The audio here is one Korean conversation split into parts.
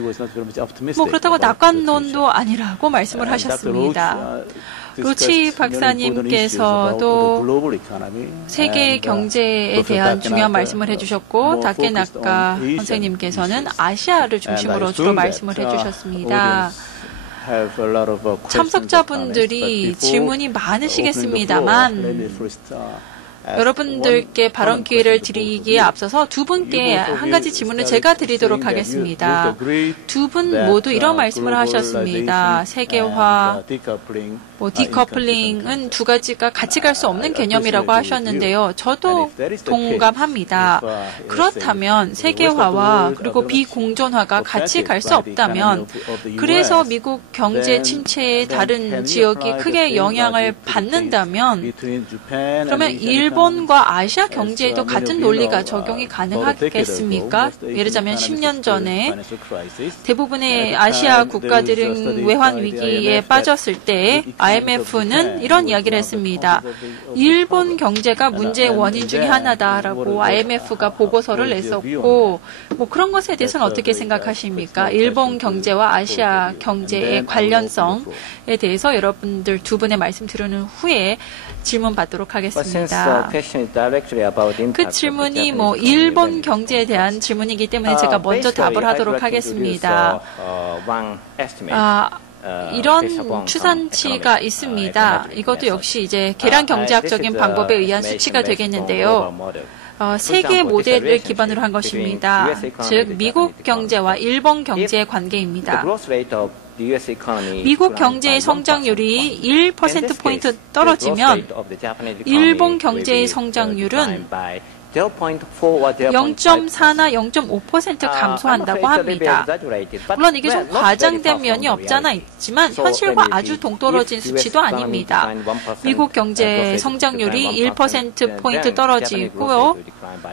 뭐 그렇다고 낙관론도 아니라고 말씀을 하셨습니다. 로치 박사님께서도 세계 경제에 대한 중요한 말씀을 해주셨고, 다케나카 선생님께서는 아시아를 중심으로 주로 말씀을 해주셨습니다. 참석자분들이 질문이 많으시겠습니다만 여러분들께 발언 기회를 드리기에 앞서서 두 분께 한 가지 질문을 제가 드리도록 하겠습니다. 두 분 모두 이런 말씀을 하셨습니다. 세계화, 디커플링은 두 가지가 같이 갈 수 없는 개념이라고 하셨는데요. 저도 동감합니다. 그렇다면 세계화와 그리고 비공존화가 같이 갈 수 없다면, 그래서 미국 경제 침체의 다른 지역이 크게 영향을 받는다면, 그러면 일본과 아시아 경제에도 같은 논리가 적용이 가능하겠습니까? 예를 들자면 10년 전에 대부분의 아시아 국가들은 외환 위기에 빠졌을 때 IMF는 이런 이야기를 했습니다. 일본 경제가 문제의 원인 중에 하나다라고 IMF가 보고서를 냈었고, 뭐 그런 것에 대해서는 어떻게 생각하십니까? 일본 경제와 아시아 경제의 관련성에 대해서 여러분들 두 분의 말씀 들은 후에 질문 받도록 하겠습니다. 그 질문이 뭐 일본 경제에 대한 질문이기 때문에 제가 먼저 답을 하도록 하겠습니다. 이런 추산치가 있습니다. 이것도 역시 이제 계량 경제학적인 방법에 의한 수치가 되겠는데요. 세계 모델을 기반으로 한 것입니다. 즉, 미국 경제와 일본 경제의 관계입니다. 미국 경제의 성장률이 1%포인트 떨어지면 일본 경제의 성장률은 0.4나 0.5% 감소한다고 합니다. 물론 이게 좀 과장된 면이 없잖아 있지만 현실과 아주 동떨어진 수치도 아닙니다. 미국 경제 성장률이 1%포인트 떨어지고요.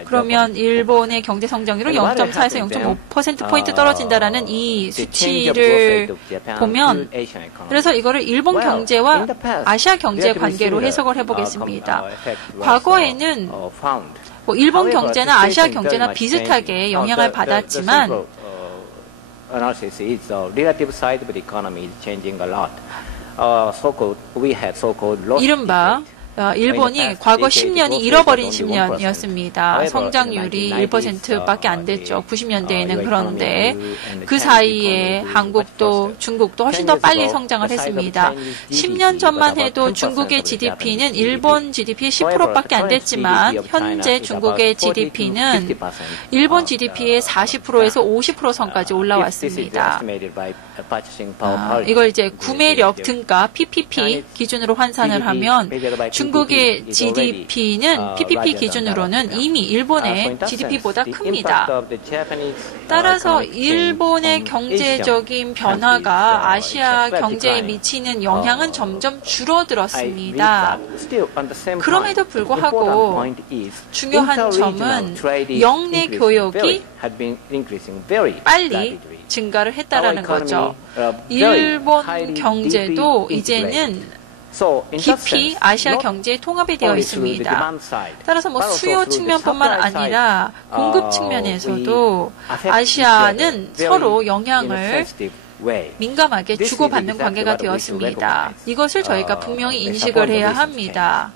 그러면 일본의 경제 성장률은 0.4에서 0.5%포인트 떨어진다라는 이 수치를 보면, 그래서 이거를 일본 경제와 아시아 경제 관계로 해석을 해보겠습니다. 과거에는 뭐 일본 경제나 아시아 경제나 비슷하게 영향을 받았지만 이른바 일본이 과거 10년이 잃어버린 10년이었습니다. 성장률이 1%밖에 안 됐죠. 90년대에는. 그런데 그 사이에 한국도 중국도 훨씬 더 빨리 성장을 했습니다. 10년 전만 해도 중국의 GDP는 일본 GDP의 10%밖에 안 됐지만 현재 중국의 GDP는 일본 GDP의 40%에서 50% 선까지 올라왔습니다. 이걸 이제 구매력 등가 PPP 기준으로 환산을 하면 중국의 GDP는 PPP 기준으로는 이미 일본의 GDP보다 큽니다. 따라서 일본의 경제적인 변화가 아시아 경제에 미치는 영향은 점점 줄어들었습니다. 그럼에도 불구하고 중요한 점은 영내 교역이 빨리 증가를 했다라는 거죠. 일본 경제도 이제는 깊이 아시아 경제에 통합이 되어 있습니다. 따라서 뭐 수요 측면뿐만 아니라 공급 측면에서도 아시아는 서로 영향을 민감하게 주고받는 관계가 되었습니다. 이것을 저희가 분명히 인식을 해야 합니다.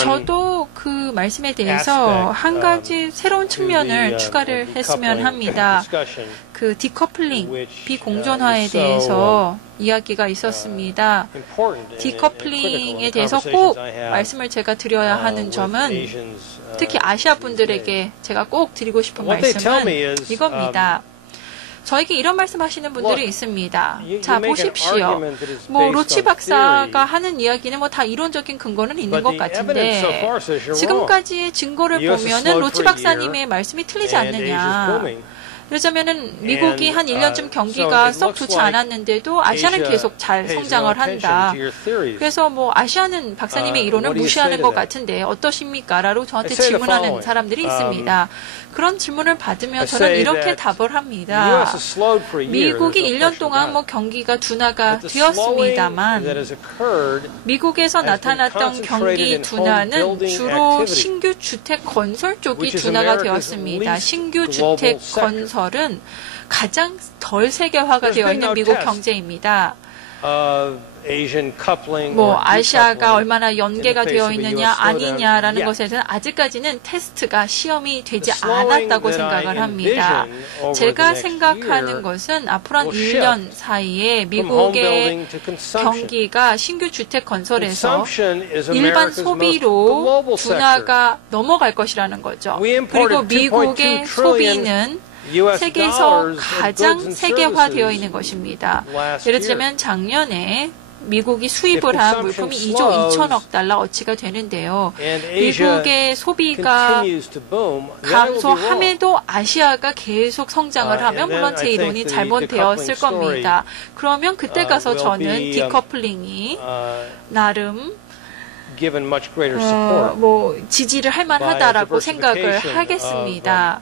저도 그 말씀에 대해서 한 가지 새로운 측면을 추가를 했으면 합니다. 그 디커플링, 비공존화에 대해서 이야기가 있었습니다. 디커플링에 대해서 꼭 말씀을 제가 드려야 하는 점은, 특히 아시아 분들에게 제가 꼭 드리고 싶은 말씀은 이겁니다. 저에게 이런 말씀하시는 분들이 있습니다. 자, 보십시오. 뭐 로치 박사가 하는 이야기는 뭐 다 이론적인 근거는 있는 것 같은데 지금까지의 증거를 보면은 로치 박사님의 말씀이 틀리지 않느냐. 그러자면은 미국이 한 1년쯤 경기가 썩 좋지 않았는데도 아시아는 계속 잘 성장을 한다. 그래서 뭐 아시아는 박사님의 이론을 무시하는 것 같은데 어떠십니까? 라고 저한테 질문하는 사람들이 있습니다. 그런 질문을 받으면 저는 이렇게 답을 합니다. 미국이 1년 동안 경기가 둔화가 되었습니다만 미국에서 나타났던 경기 둔화는 주로 신규 주택 건설 쪽이 둔화가 되었습니다. 신규 주택 건설은 가장 덜 세계화가 되어 있는 미국 경제입니다. 아시아가 얼마나 연계가 되어 있느냐 아니냐라는 것에서는 아직까지는 테스트가 시험이 되지 않았다고 생각을 합니다. 제가 생각하는 것은 앞으로 한 1년 사이에 미국의 경기가 신규 주택 건설에서 일반 소비로 둔화가 넘어갈 것이라는 거죠. 그리고 미국의 소비는 세계에서 가장 세계화되어 있는 것입니다. 예를 들면 작년에 미국이 수입을 한 물품이 2조 2천억 달러 어치가 되는데요. 미국의 소비가 감소함에도 아시아가 계속 성장을 하면 물론 제 이론이 잘못되었을 겁니다. 그러면 그때 가서 저는 디커플링이 나름 지지를 할 만하다라고 생각을 하겠습니다.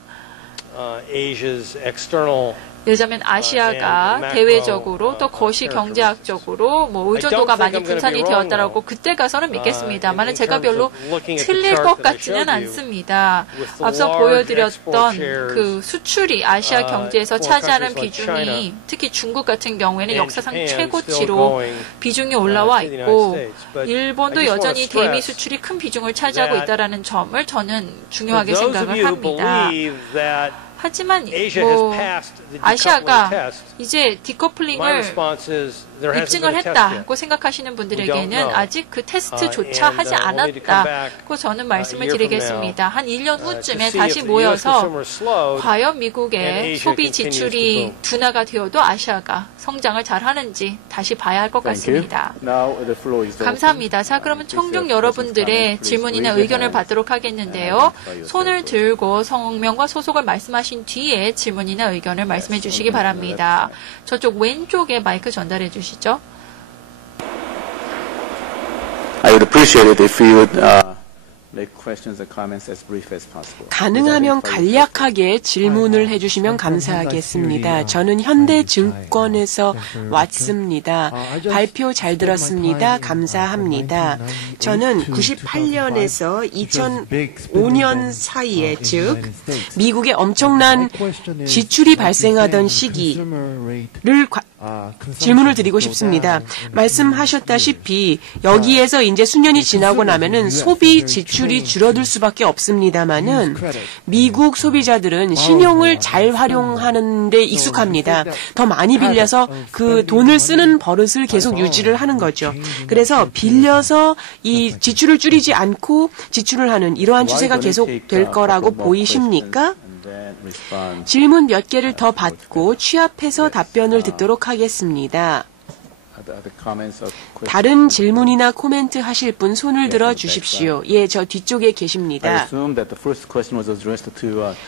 예를 들면 아시아가 대외적으로 또 거시 경제학적으로 의존도가 많이 분산이 되었다라고 그때 가서는 믿겠습니다만 제가 별로 틀릴 것 같지는 않습니다. 앞서 보여드렸던 그 수출이 아시아 경제에서 차지하는 비중이 특히 중국 같은 경우에는 역사상 최고치로 비중이 올라와 있고 일본도 여전히 대미 수출이 큰 비중을 차지하고 있다는 점을 저는 중요하게 생각을 합니다. 하지만 아시아가 이제 디커플링을 입증을 했다고 생각하시는 분들에게는 아직 그 테스트조차 하지 않았다고 저는 말씀을 드리겠습니다. 한 1년 후쯤에 다시 모여서 과연 미국의 소비 지출이 둔화가 되어도 아시아가 성장을 잘하는지 다시 봐야 할 것 같습니다. 감사합니다. 자, 그러면 청중 여러분들의 질문이나 의견을 받도록 하겠는데요. 손을 들고 성명과 소속을 말씀하신 뒤에 질문이나 의견을 말씀해 주시기 바랍니다. 저쪽 왼쪽에 마이크 전달해 주시죠. I would appreciate it if you would make questions or comments as brief as possible. 가능하면 간략하게 질문을 해주시면 감사하겠습니다. 저는 현대증권에서 왔습니다. 발표 잘 들었습니다. 감사합니다. 저는 98년에서 2005년 사이에 즉 미국의 엄청난 지출이 발생하던 시기를 질문을 드리고 싶습니다. 말씀하셨다시피 여기에서 이제 수년이 지나고 나면은 소비 지출이 줄어들 수밖에 없습니다만은 미국 소비자들은 신용을 잘 활용하는 데 익숙합니다. 더 많이 빌려서 그 돈을 쓰는 버릇을 계속 유지를 하는 거죠. 그래서 빌려서 이 지출을 줄이지 않고 지출을 하는 이러한 추세가 계속될 거라고 보이십니까? 질문 몇 개를 더 받고 취합해서 답변을 듣도록 하겠습니다. 다른 질문이나 코멘트 하실 분 손을 들어 주십시오. 예, 저 뒤쪽에 계십니다.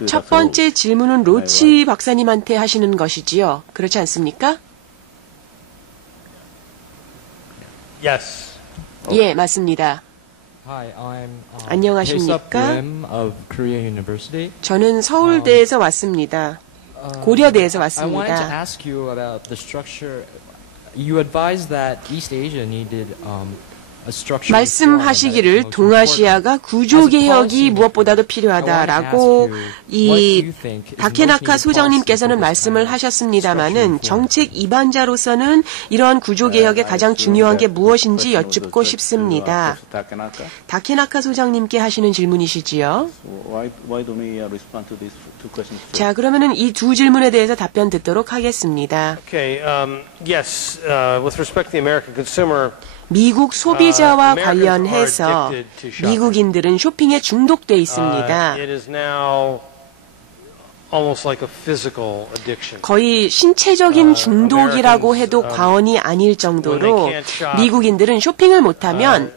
첫 번째 질문은 로치 박사님한테 하시는 것이지요. 그렇지 않습니까? 예, 맞습니다. 안녕하십니까? 저는 서울대에서 왔습니다. 고려대에서 왔습니다. 말씀하시기를 동아시아가 구조개혁이 무엇보다도 필요하다라고 이 다케나카 소장님께서는 말씀을 하셨습니다마는 정책 입안자로서는 이러한 구조개혁의 가장 중요한 게 무엇인지 여쭙고 싶습니다. 다케나카 소장님께 하시는 질문이시지요. 자, 그러면은 이 두 질문에 대해서 답변 듣도록 하겠습니다. 미국 소비자와 관련해서 미국인들은 쇼핑에 중독돼 있습니다. 거의 신체적인 중독이라고 해도 과언이 아닐 정도로 미국인들은 쇼핑을 못하면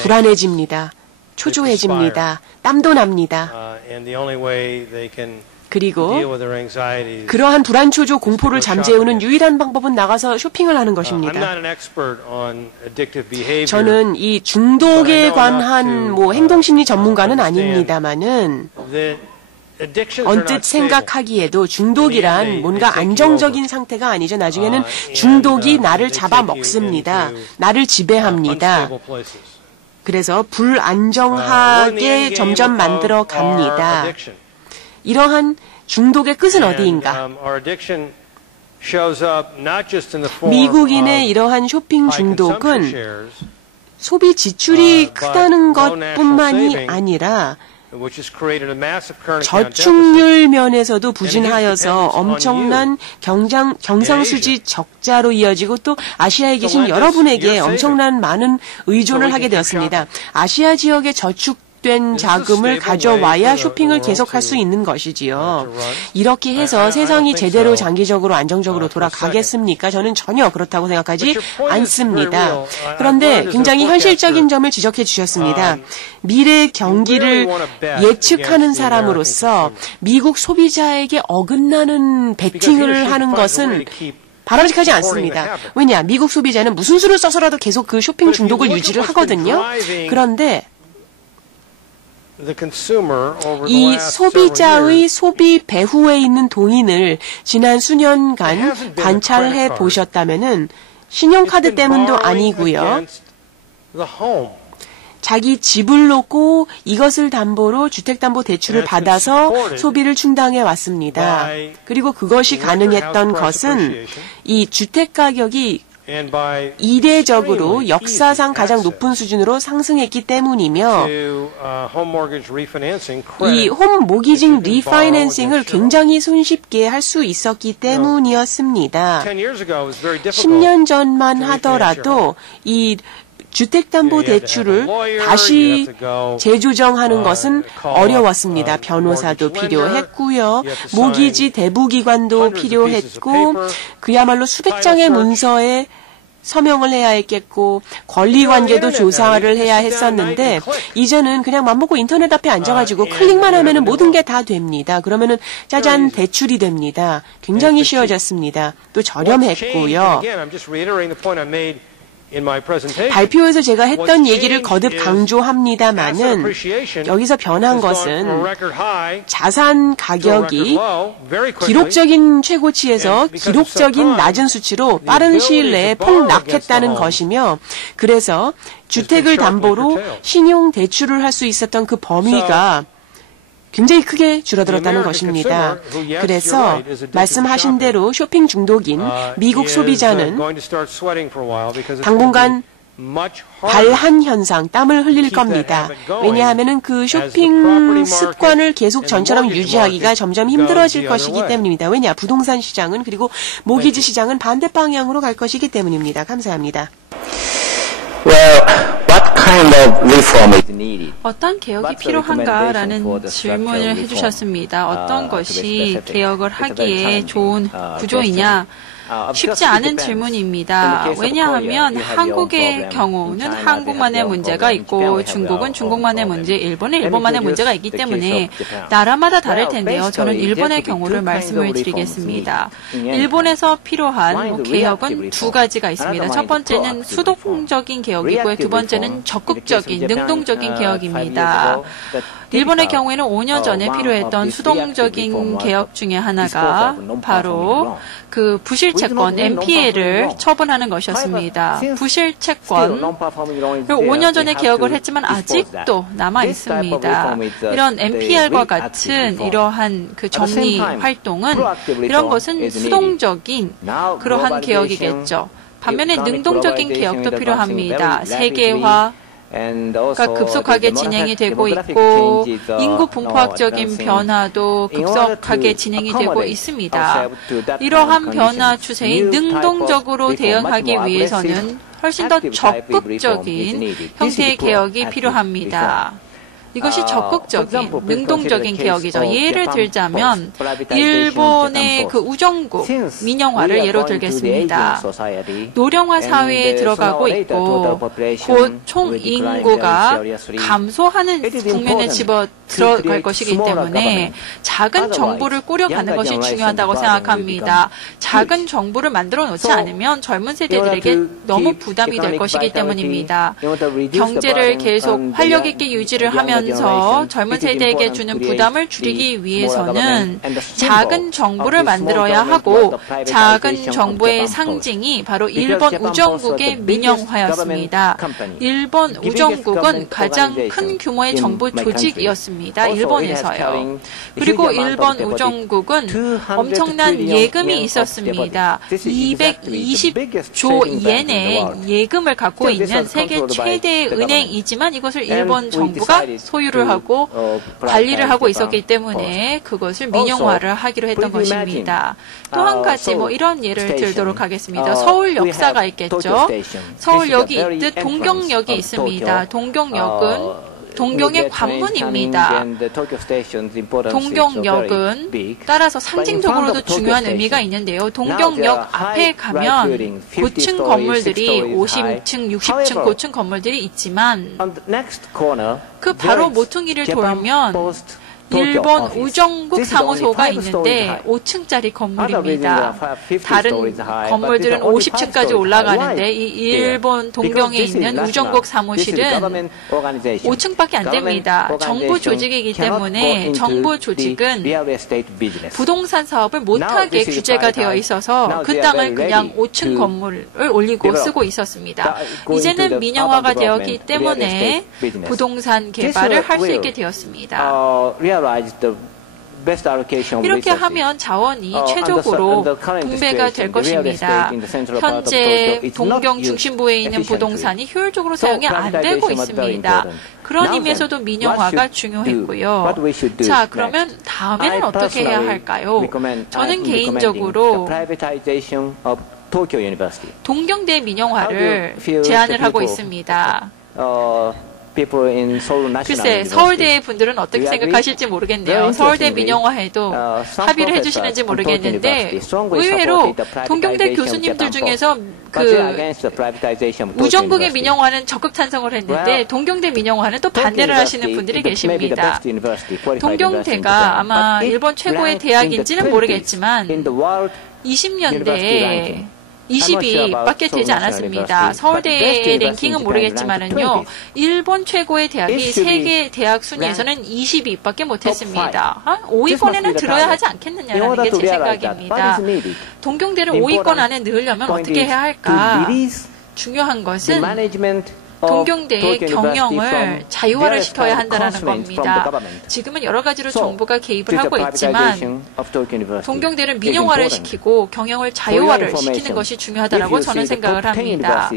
불안해집니다. 초조해집니다. 땀도 납니다. 그리고 그러한 불안, 초조, 공포를 잠재우는 유일한 방법은 나가서 쇼핑을 하는 것입니다. 저는 이 중독에 관한 행동심리 전문가는 아닙니다만은 언뜻 생각하기에도 중독이란 뭔가 안정적인 상태가 아니죠. 나중에는 중독이 나를 잡아먹습니다. 나를 지배합니다. 그래서 불안정하게 점점 만들어 갑니다. 이러한 중독의 끝은 어디인가? 미국인의 이러한 쇼핑 중독은 소비 지출이 크다는 것뿐만이 아니라 저축률 면에서도 부진하여서 엄청난 경상수지 적자로 이어지고 또 아시아에 계신 여러분에게 엄청난 많은 의존을 하게 되었습니다. 아시아 지역의 저축된 자금을 가져와야 쇼핑을 계속할 수 있는 것이지요. 이렇게 해서 세상이 제대로 장기적으로 안정적으로 돌아가겠습니까? 저는 전혀 그렇다고 생각하지 않습니다. 그런데 굉장히 현실적인 점을 지적해 주셨습니다. 미래 경기를 예측하는 사람으로서 미국 소비자에게 어긋나는 베팅을 하는 것은 바람직하지 않습니다. 왜냐? 미국 소비자는 무슨 수를 써서라도 계속 그 쇼핑 중독을 유지를 하거든요. 그런데 이 소비자의 소비 배후에 있는 도인을 지난 수년간 관찰해 보셨다면은 신용카드 때문도 아니고요. 자기 집을 놓고 이것을 담보로 주택담보대출을 받아서 소비를 충당해 왔습니다. 그리고 그것이 가능했던 것은 이 주택가격이 이례적으로 역사상 가장 높은 수준으로 상승했기 때문이며 이 홈 모기징 리파이낸싱을 굉장히 손쉽게 할 수 있었기 때문이었습니다. 10년 전만 하더라도 이 주택담보대출을 다시 재조정하는 것은 어려웠습니다. 변호사도 필요했고요. 모기지 대부기관도 필요했고 그야말로 수백 장의 문서에 서명을 해야 했겠고 권리관계도 조사를 해야 했었는데 이제는 그냥 맘먹고 인터넷 앞에 앉아가지고 클릭만 하면은 모든 게 다 됩니다. 그러면은 짜잔 대출이 됩니다. 굉장히 쉬워졌습니다. 또 저렴했고요. 발표에서 제가 했던 얘기를 거듭 강조합니다마는 여기서 변한 것은 자산 가격이 기록적인 최고치에서 기록적인 낮은 수치로 빠른 시일 내에 폭락했다는 것이며 그래서 주택을 담보로 신용 대출을 할 수 있었던 그 범위가 굉장히 크게 줄어들었다는 것입니다. 그래서 말씀하신 대로 쇼핑 중독인 미국 소비자는 당분간 발한 현상, 땀을 흘릴 겁니다. 왜냐하면 그 쇼핑 습관을 계속 전처럼 유지하기가 점점 힘들어질 것이기 때문입니다. 왜냐? 부동산 시장은 그리고 모기지 시장은 반대 방향으로 갈 것이기 때문입니다. 감사합니다. Well, what kind of reform is needed? 어떤 개혁이 필요한가라는 질문을 해주셨습니다. 어떤 것이 개혁을 하기에 좋은 구조이냐? 쉽지 않은 질문입니다. 왜냐하면 한국의 경우는 한국만의 문제가 있고 중국은 중국만의 문제, 일본은 일본만의 문제가 있기 때문에 나라마다 다를 텐데요. 저는 일본의 경우를 말씀을 드리겠습니다. 일본에서 필요한 개혁은 두 가지가 있습니다. 첫 번째는 수동적인 개혁이고요. 두 번째는 적극적인, 능동적인 개혁입니다. 일본의 경우에는 5년 전에 필요했던 수동적인 개혁 중에 하나가 바로 그 부실채권 NPL을 처분하는 것이었습니다. 부실채권 5년 전에 개혁을 했지만 아직도 남아 있습니다. 이런 NPL과 같은 이러한 그 정리 활동은 이런 것은 수동적인 그러한 개혁이겠죠. 반면에 능동적인 개혁도 필요합니다. 세계화 가 급속하게 진행이 되고 있고 인구 분포학적인 변화도 급속하게 진행이 되고 있습니다. 이러한 변화 추세에 능동적으로 대응하기 위해서는 훨씬 더 적극적인 형태의 개혁이 필요합니다. 이것이 적극적인, 능동적인 개혁이죠. 예를 들자면 일본의 그 우정국 민영화를 예로 들겠습니다. 노령화 사회에 들어가고 있고 곧 총인구가 감소하는 국면에 들어갈 것이기 때문에 작은 정부를 꾸려가는 것이 중요하다고 생각합니다. 작은 정부를 만들어 놓지 않으면 젊은 세대들에게 너무 부담이 될 것이기 때문입니다. 경제를 계속 활력 있게 유지를 하면서 젊은 세대에게 주는 부담을 줄이기 위해서는 작은 정부를 만들어야 하고 작은 정부의 상징이 바로 일본 우정국의 민영화였습니다. 일본 우정국은 가장 큰 규모의 정부 조직이었습니다. 일본에서요. 그리고 일본 우정국은 엄청난 예금이 있었습니다. 220조 이엔의 예금을 갖고 있는 세계 최대의 은행이지만 이것을 일본 정부가 소유를 하고 관리를 하고 있었기 때문에 그것을 민영화를 하기로 했던 것입니다. 또 한 가지 이런 예를 들도록 하겠습니다. 서울 역사가 있겠죠. 서울역이 있듯 동경역이 있습니다. 동경역은 동경의 관문입니다. 동경역은 따라서 상징적으로도 중요한 의미가 있는데요. 동경역 앞에 가면 고층 건물들이 50층, 60층 고층 건물들이 있지만 그 바로 모퉁이를 돌면 일본 우정국 사무소가 있는데 5층짜리 건물입니다. 다른 건물들은 50층까지 올라가는데 이 일본 동경에 있는 우정국 사무실은 5층밖에 안 됩니다. 정부 조직이기 때문에 정부 조직은 부동산 사업을 못하게 규제가 되어 있어서 그 땅을 그냥 5층 건물을 올리고 쓰고 있었습니다. 이제는 민영화가 되었기 때문에 부동산 개발을 할 수 있게 되었습니다. 이렇게 하면 자원이 최적으로 분배가 될 것입니다. 현재 동경 중심부에 있는 부동산이 효율적으로 사용이 안 되고 있습니다. 그런 의미에서도 민영화가 중요했고요. 자, 그러면 다음에는 어떻게 해야 할까요? 저는 개인적으로 동경대 민영화를 제안을 하고 있습니다. 글쎄, 서울대 분들은 어떻게 생각하실지 모르겠네요. 서울대 민영화에도 합의를 해주시는지 모르겠는데 의외로 동경대 교수님들 중에서 우정국의 민영화는 적극 찬성을 했는데 동경대 민영화는 또 반대를 하시는 분들이 계십니다. 동경대가 아마 일본 최고의 대학인지는 모르겠지만 20년대에 20위밖에 되지 않았습니다. 서울대의 랭킹은 모르겠지만은요, 일본 최고의 대학이 세계 대학 순위에서는 20위밖에 못했습니다. 5위권에는 들어야 하지 않겠느냐라는 게 제 생각입니다. 동경대를 5위권 안에 넣으려면 어떻게 해야 할까? 중요한 것은 동경대의 경영을 자유화를 시켜야 한다는 겁니다. 지금은 여러 가지로 정부가 개입을 하고 있지만 동경대를 민영화를 시키고 경영을 자유화를 시키는 것이 중요하다고 저는 생각을 합니다.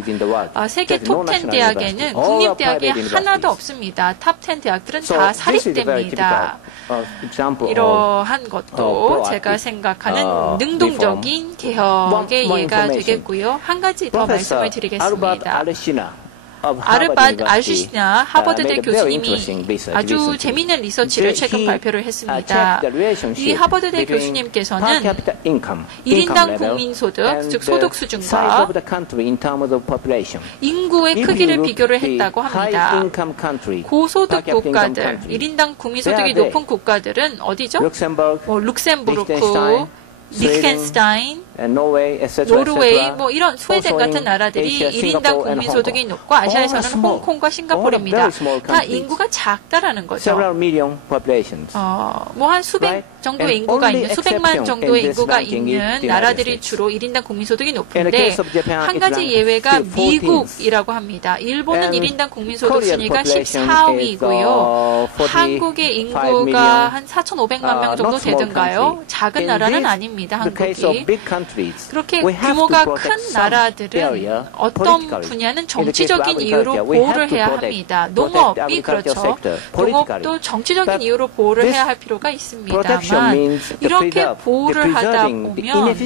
세계 톱10 대학에는 국립대학이 하나도 없습니다. 탑10 대학들은 다 사립대입니다. 이러한 것도 제가 생각하는 능동적인 개혁의 예가 되겠고요. 한 가지 더 말씀을 드리겠습니다. 아르반 알슈시나 하버드대 교수님이 아주 재미있는 리서치를 최근 발표를 했습니다. 이 하버드대 교수님께서는 1인당 국민소득, 즉 소득 수준과 인구의 크기를 비교를 했다고 합니다. 고소득 국가들, 1인당 국민소득이 높은 국가들은 어디죠? 룩셈부르크, 리켄스타인, 노르웨이, 이런 스웨덴 같은 나라들이 1인당 국민소득이 높고 아시아에서는 홍콩과 싱가포르입니다. 다 인구가 작다라는 거죠. 한 수백 정도의 인구가 있는, 수백만 정도의 인구가 있는 나라들이 주로 1인당 국민소득이 높은데 한 가지 예외가 미국이라고 합니다. 일본은 1인당 국민소득 순위가 14위이고요. 한국의 인구가 한 4,500만 명 정도 되던가요? 작은 나라는 아닙니다, 한국이. 그렇게 규모가 큰 나라들은 어떤 분야는 정치적인 이유로 보호를 해야 합니다. 농업이 그렇죠. 농업도 정치적인 이유로 보호를 해야 할 필요가 있습니다만 이렇게 보호를 하다 보면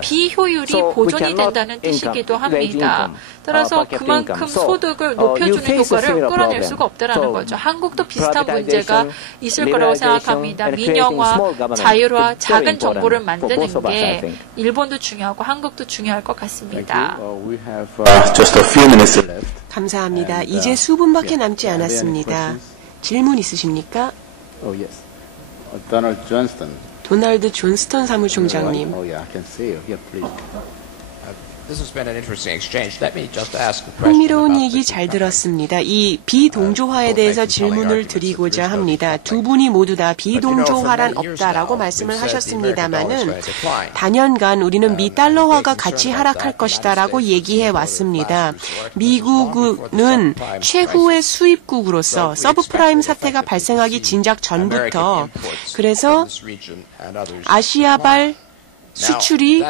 비효율이 보존이 된다는 뜻이기도 합니다. 따라서 그만큼 소득을 높여주는 효과를 끌어낼 수가 없다는 거죠. 한국도 비슷한 문제가 있을 거라고 생각합니다. 민영화, 자율화, 작은 정부를 만드는 게 일본도 중요하고 한국도 중요할 것 같습니다. 감사합니다. 이제 수분밖에 남지 않았습니다. 질문 있으십니까? Oh, yes. Donald Johnston. 도널드 존스턴 사무총장님. Oh, yeah, I can see you. Yeah, please. This has been an interesting exchange. Let me just ask a question 흥미로운 about 얘기 잘 들었습니다. 이 비동조화에 대해서 질문을 드리고자 합니다. 두 분이 모두 다 비동조화란 없다라고 말씀을 하셨습니다마는 단연간 우리는 미 달러화가 같이 하락할 것이다라고 얘기해 왔습니다. 미국은 최후의 수입국으로서 서브프라임 사태가 발생하기 진작 전부터 그래서 아시아발 수출이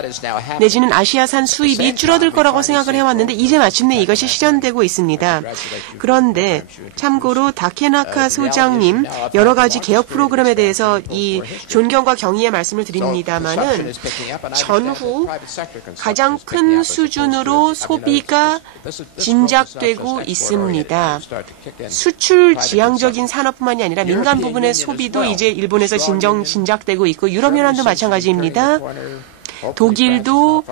내지는 아시아산 수입이 줄어들 거라고 생각을 해왔는데 이제 마침내 이것이 실현되고 있습니다. 그런데 참고로 다케나카 소장님 여러 가지 개혁 프로그램에 대해서 이 존경과 경의의 말씀을 드립니다마는 전후 가장 큰 수준으로 소비가 진작되고 있습니다. 수출 지향적인 산업뿐만이 아니라 민간 부분의 소비도 이제 일본에서 진작되고 있고 유럽연합도 마찬가지입니다. 독일도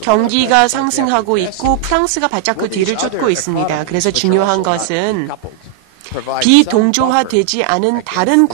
경기가 상승하고 있고 프랑스가 바짝 그 뒤를 쫓고 있습니다. 그래서 중요한 것은 비동조화되지 않은 다른